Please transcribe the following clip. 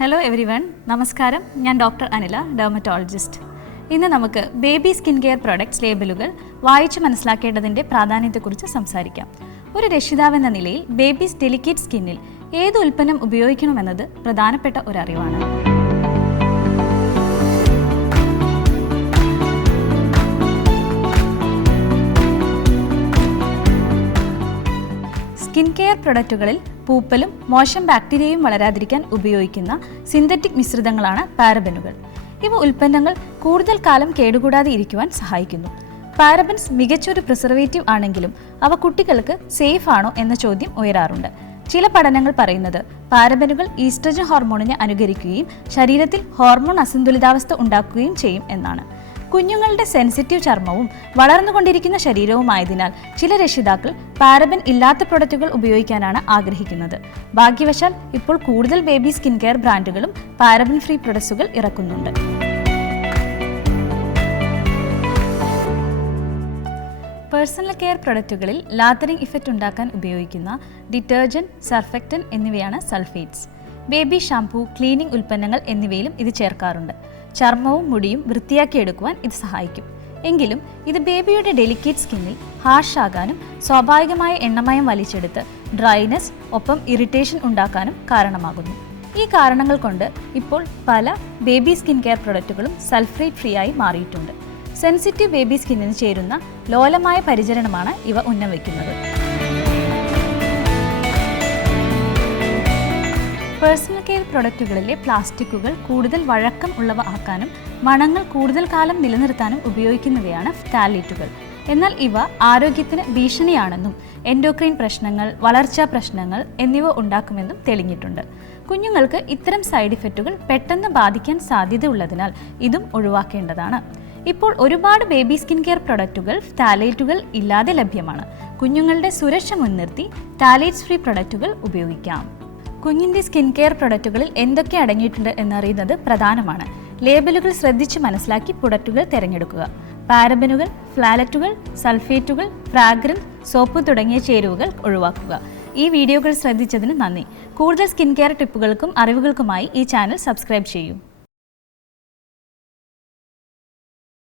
Hello everyone, നമസ്കാരം. ഞാൻ doctor Anila, dermatologist. ഇന്ന് നമുക്ക് ബേബി സ്കിൻ കെയർ പ്രൊഡക്ട്സ് ലേബലുകൾ വായിച്ച് മനസ്സിലാക്കേണ്ടതിൻ്റെ പ്രാധാന്യത്തെക്കുറിച്ച് സംസാരിക്കാം. ഒരു രക്ഷിതാവെന്ന നിലയിൽ ബേബീസ് ഡെലിക്കേറ്റ് സ്കിന്നിൽ ഏത് ഉൽപ്പന്നം ഉപയോഗിക്കണമെന്നത് പ്രധാനപ്പെട്ട ഒരു അറിവാണ്. സ്കിൻ കെയർ പ്രൊഡക്റ്റുകളിൽ പൂപ്പലും മോശം ബാക്ടീരിയയും വളരാതിരിക്കാൻ ഉപയോഗിക്കുന്ന സിന്തറ്റിക് മിശ്രിതങ്ങളാണ് പാരബനുകൾ. ഇവ ഉൽപ്പന്നങ്ങൾ കൂടുതൽ കാലം കേടുകൂടാതെ ഇരിക്കുവാൻ സഹായിക്കുന്നു. പാരബൻസ് മികച്ചൊരു പ്രിസർവേറ്റീവ് ആണെങ്കിലും അവ കുട്ടികൾക്ക് സേഫ് ആണോ എന്ന ചോദ്യം ഉയരാറുണ്ട്. ചില പഠനങ്ങൾ പറയുന്നത് പാരബനുകൾ ഈസ്ട്രജൻ ഹോർമോണിനെ അനുകരിക്കുകയും ശരീരത്തിൽ ഹോർമോൺ അസന്തുലിതാവസ്ഥ ഉണ്ടാക്കുകയും ചെയ്യും എന്നാണ്. കുഞ്ഞുങ്ങളുടെ സെൻസിറ്റീവ് ചർമ്മവും വളർന്നുകൊണ്ടിരിക്കുന്ന ശരീരവുമായതിനാൽ ചില രക്ഷിതാക്കൾ പാരബൻ ഇല്ലാത്ത പ്രൊഡക്റ്റുകൾ ഉപയോഗിക്കാനാണ് ആഗ്രഹിക്കുന്നത്. ഭാഗ്യവശാൽ ഇപ്പോൾ കൂടുതൽ ബേബി സ്കിൻ കെയർ ബ്രാൻഡുകളും പാരബൻ ഫ്രീ പ്രൊഡക്ട്സുകൾ ഇറക്കുന്നുണ്ട്. പേഴ്സണൽ കെയർ പ്രൊഡക്റ്റുകളിൽ ലാത്തറിംഗ് ഇഫക്റ്റ് ഉണ്ടാക്കാൻ ഉപയോഗിക്കുന്ന ഡിറ്റർജന്റ്, സർഫെക്റ്റൻ എന്നിവയാണ് സൾഫേറ്റ്സ്. ബേബി ഷാംപൂ, ക്ലീനിംഗ് ഉൽപ്പന്നങ്ങൾ എന്നിവയിലും ഇത് ചേർക്കാറുണ്ട്. ചർമ്മവും മുടിയും വൃത്തിയാക്കിയെടുക്കുവാൻ ഇത് സഹായിക്കും. എങ്കിലും ഇത് ബേബിയുടെ ഡെലിക്കേറ്റ് സ്കിന്നിൽ ഹാർഷ് ആകാനും സ്വാഭാവികമായ എണ്ണമയം വലിച്ചെടുത്ത് ഡ്രൈനെസ് ഒപ്പം ഇറിറ്റേഷൻ ഉണ്ടാക്കാനും കാരണമാകുന്നു. ഈ കാരണങ്ങൾ കൊണ്ട് ഇപ്പോൾ പല ബേബി സ്കിൻ കെയർ പ്രൊഡക്റ്റുകളും സൾഫേറ്റ് ഫ്രീ ആയി മാറിയിട്ടുണ്ട്. സെൻസിറ്റീവ് ബേബി സ്കിന്നിന് ചേരുന്ന ലോലമായ പരിചരണമാണ് ഇവ ഉന്നയിക്കുന്നത്. പേഴ്സണൽ കെയർ പ്രൊഡക്റ്റുകളിലെ പ്ലാസ്റ്റിക്കുകൾ കൂടുതൽ വഴക്കം ഉള്ളവ ആക്കാനും മണങ്ങൾ കൂടുതൽ കാലം നിലനിർത്താനും ഉപയോഗിക്കുന്നവയാണ് ഫ്താലേറ്റുകൾ. എന്നാൽ ഇവ ആരോഗ്യത്തിന് ഭീഷണിയാണെന്നും എൻഡോക്രൈൻ പ്രശ്നങ്ങൾ, വളർച്ചാ പ്രശ്നങ്ങൾ എന്നിവ ഉണ്ടാക്കുമെന്നും തെളിഞ്ഞിട്ടുണ്ട്. കുഞ്ഞുങ്ങൾക്ക് ഇത്തരം സൈഡ് ഇഫക്റ്റുകൾ പെട്ടെന്ന് ബാധിക്കാൻ സാധ്യതയുള്ളതിനാൽ ഇതും ഒഴിവാക്കേണ്ടതാണ്. ഇപ്പോൾ ഒരുപാട് ബേബി സ്കിൻ കെയർ പ്രൊഡക്റ്റുകൾ ഫ്താലേറ്റുകൾ ഇല്ലാതെ ലഭ്യമാണ്. കുഞ്ഞുങ്ങളുടെ സുരക്ഷ മുൻനിർത്തി ഫ്താലേറ്റ്സ് ഫ്രീ പ്രൊഡക്റ്റുകൾ ഉപയോഗിക്കാം. കുഞ്ഞിൻ്റെ സ്കിൻ കെയർ പ്രൊഡക്റ്റുകളിൽ എന്തൊക്കെ അടങ്ങിയിട്ടുണ്ട് എന്നറിയുന്നത് പ്രധാനമാണ്. ലേബലുകൾ ശ്രദ്ധിച്ച് മനസ്സിലാക്കി പ്രൊഡക്റ്റുകൾ തിരഞ്ഞെടുക്കുക. പാരബനുകൾ, ഫ്ലാലറ്റുകൾ, സൾഫേറ്റുകൾ, ഫ്രാഗ്രൻസ്, സോപ്പ് തുടങ്ങിയ ചേരുവകൾ ഒഴിവാക്കുക. ഈ വീഡിയോകൾ ശ്രദ്ധിച്ചതിന് നന്ദി. കൂടുതൽ സ്കിൻ കെയർ ടിപ്പുകൾക്കും അറിവുകൾക്കുമായി ഈ ചാനൽ സബ്സ്ക്രൈബ് ചെയ്യൂ.